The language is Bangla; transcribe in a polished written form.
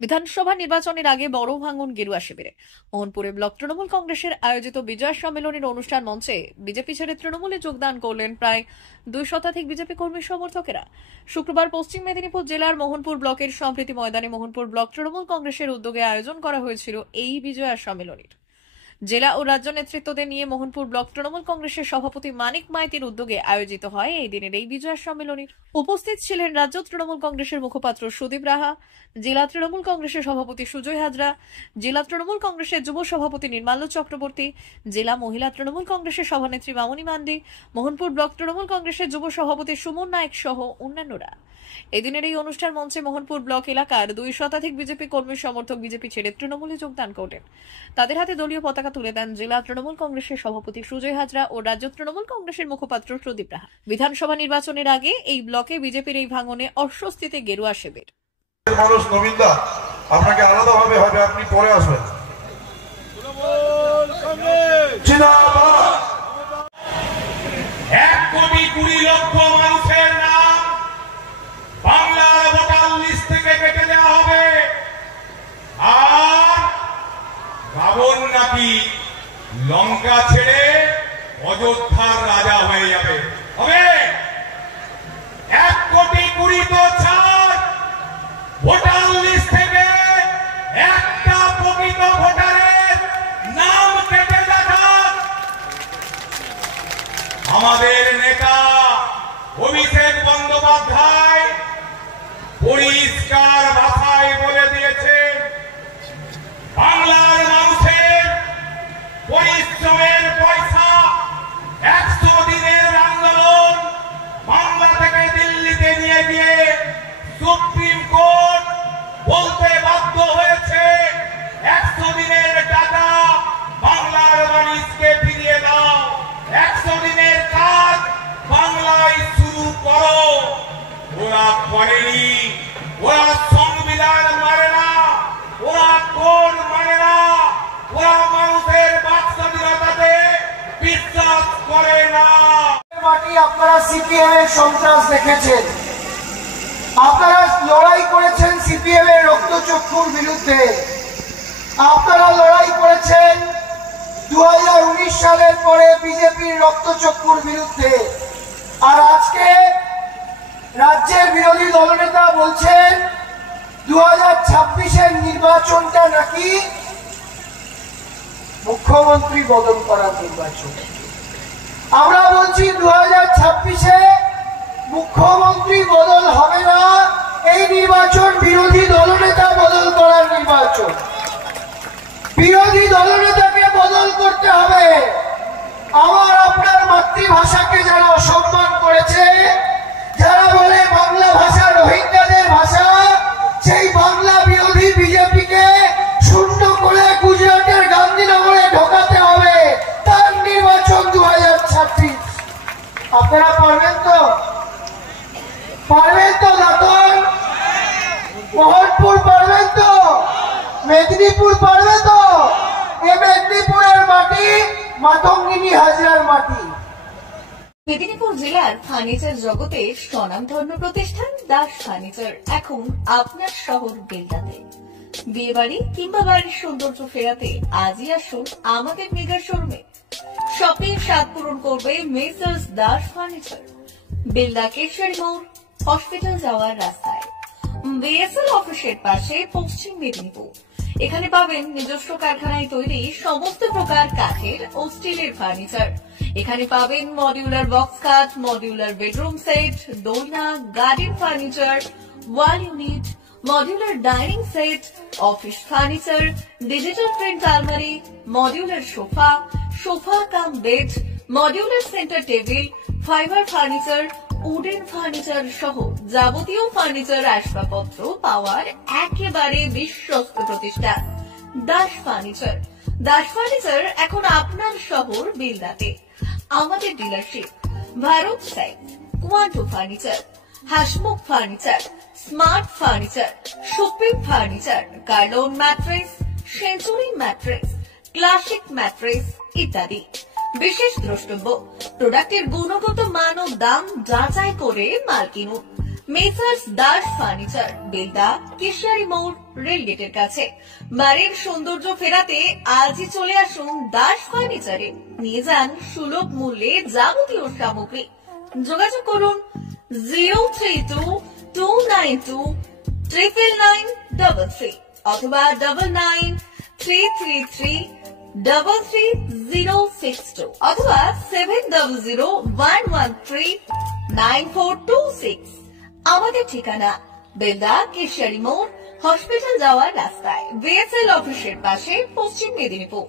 বিধানসভা নির্বাচনের আগে বড় ভাঙন গেরুয়া শিবিরে। মোহনপুরে ব্লক তৃণমূল কংগ্রেসের আয়োজিত বিজয় সম্মেলনের অনুষ্ঠান মঞ্চে বিজেপি ছেড়ে তৃণমূলে যোগদান করলেন প্রায় 2 শতাধিক বিজেপি কর্মী সমর্থকেরা। শুক্রবার পশ্চিম মেদিনীপুর জেলার মোহনপুর ব্লকের সম্প্রীতি ময়দানে মোহনপুর ব্লক তৃণমূল কংগ্রেসের উদ্যোগে আয়োজন করা হয়েছিল এই বিজয় সম্মেলনের। জেলা ও রাজ্য নেতৃত্বদের নিয়ে মোহনপুর ব্লক তৃণমূল কংগ্রেসের সভাপতি মানিক মাইতির উদ্যোগে আয়োজিত হয় এই দিনের এই বিজয় সম্মেলনী। উপস্থিত ছিলেন রাজ্য তৃণমূল কংগ্রেসের মুখপাত্র সুদীপ রাহা, জেলা তৃণমূল কংগ্রেসের সভাপতি সুজয় হাজরা, জেলা তৃণমূল কংগ্রেসের যুব সভাপতি নির্মাল্য চক্রবর্তী, জেলা মহিলা তৃণমূল কংগ্রেসের সভানেত্রী মামনি মান্ডি, মোহনপুর ব্লক তৃণমূল কংগ্রেসের যুব সভাপতি সুমন নায়ক সহ অন্যান্যরা। এদিনের এই অনুষ্ঠান মঞ্চে মোহনপুর ব্লক এলাকার 2 শতাধিক বিজেপি কর্মী সমর্থক বিজেপি ছেড়ে তৃণমূলে যোগদান করলেন। তাদের হাতে দলীয় পতাকা তুলে দেন জেলা তৃণমূল কংগ্রেসের সভাপতি সুজয় হাজরা ও রাজ্য তৃণমূল কংগ্রেসের মুখপাত্র সুদীপ রাহা। বিধানসভা নির্বাচনের আগে এই ব্লকে বিজেপির এই ভাঙনে অস্বস্তিতে গেরুয়া শিবির। মানুষ নবীনদা আপনাকে আলাদাভাবে হবে, আপনি পরে আসবেন। এক কোটি 20 লক্ষ মানুষের নাম বাংলার ভোটার লিস্ট থেকে কেটে দেওয়া হবে, আর রাবণ নাকি লঙ্কা ছেড়ে অযোধ্যার রাজা হয়ে যাবে। হবে 1 কোটি 20 তো ছাড়, ভোটার লিস্ট থেকে একটা প্রকৃত ভোটারের নাম কেটে দেখা। আমাদের নেতা অভিষেক বন্দ্যোপাধ্যায় পরিষ্কার ভাষায় বলে দিয়েছেন, বাংলার মানুষের পরিশ্রমের পয়সা 100 দিনের আন্দোলন বাংলা থেকে দিল্লিতে নিয়ে গিয়ে সুপ্রিম কোর্ট বলতে বাধ্য হয়েছে 100 দিনের টাকা বাংলার মানুষকে ফিরিয়ে দাও, 100 দিনের কাজ বাংলায় শুরু করো। ওরা করেনি, ওরা সংবিধান মানে না, ওরা কোন মানে না, ওরা মানুষের বাক স্বাধীনতাতে বিশ্বাস করে না। মাটি আপনারা সিপিএম এর সন্ত্রাস দেখেছেন, আপনারা লড়াই করেছেন সিপিএম এর রক্তচক্ষুর বিরুদ্ধে, আপনারা লড়াই করেছেন 2019 সালের পরে বিজেপির রক্তচক্ষুর বিরুদ্ধে। আর আজকে রাজ্যের বিরোধী দলনেতা বলছেন 2026-এর নির্বাচনটা নাকি মুখ্যমন্ত্রী বদল করার নির্বাচন। আমরা বলছি 2026-এ মুখ্যমন্ত্রী বদল হবে না, এই নির্বাচন বিরোধী দলনেতা বদল করার নির্বাচন। বিরোধী দলনেতাকে বদল করতে হবে। আমার আপনার মাতৃভাষাকে যারা অসম্মান করেছে, যারা বলে বাংলা ভাষা রোহিঙ্গাদের ভাষা, সেই বাংলা বিরোধী বিজেপিকে শূন্য করে গুজরাটের গান্ধীনগরে ঢোকাতে হবে। তার নির্বাচন 2026। আপনারা পারবেন তো? পারবেন তো? দাতন মোহনপুর পারবেন তো? মেদিনীপুর পারবে তো? এই মেদিনীপুরের মাটি মাতঙ্গিনী হাজরার মাটি। মেদিনীপুর জেলার ফার্নিচার জগতের স্বনামধন্য প্রতিষ্ঠান দাস ফার্নিচার এখন আপনার শহর বেলদাতে। বিয়ে বাড়ি কিংবা বাড়ির সৌন্দর্য ফেরাতে আজই আসুন আমাদের মেগা শোরুমে। শপিং স্বাদ পূরণ করবে মেসার্স দাস ফার্নিচার, বেলদা কেশরী মোড়, হসপিটাল যাওয়ার রাস্তায়, বিএসএল অফিসের পাশে, পশ্চিম মেদিনীপুর। এখানে পাবেন নিজস্ব কারখানায় তৈরি সমস্ত প্রকার কাঠের ও স্টিলের ফার্নিচার। এখানে পাবেন modular box cut, modular bedroom set, দোলনা, garden furniture, wall unit, modular dining set, office furniture, digital print আলমারি, modular sofa, sofa cum bed, modular centre table, fibre furniture, wooden furniture সহ যাবতীয় ফার্নিচার আসবাবপত্র পাওয়ার একেবারে বিশ্বস্ত প্রতিষ্ঠান দাস ফার্নিচার। দাস ফার্নিচার এখন আপনার শহর বেলদাতে। আমাদের dealership Bharat side, Quanto furniture, Hasmukh furniture, smart furniture, supreme furniture, Kurlon mattress, century mattress, classic mattress ইত্যাদি। বিশেষ দ্রষ্টব্য, প্রোডাক্টের গুণগত মান ও দাম যাচাই করে মাল কিনুন। মেসার্স দাস ফার্নিচার, বেলদা, কেশিয়ারি মোড়, রেলগেটের কাছে। বাড়ির সৌন্দর্য ফেরাতে আজই চলে আসুন দাস ফার্নিচারে। নিয়ে যান সুলভ মূল্যে যাবতীয় সামগ্রী। যোগাযোগ করুন 032-292-99933 অথবা 9933333062 অথবা 7001139426। আমাদের ঠিকানা বেলদা, কেশিয়ারি মোড়, হসপিটাল যাওয়ার রাস্তায়, বিএসএল অফিসের পাশে, পশ্চিম মেদিনীপুর।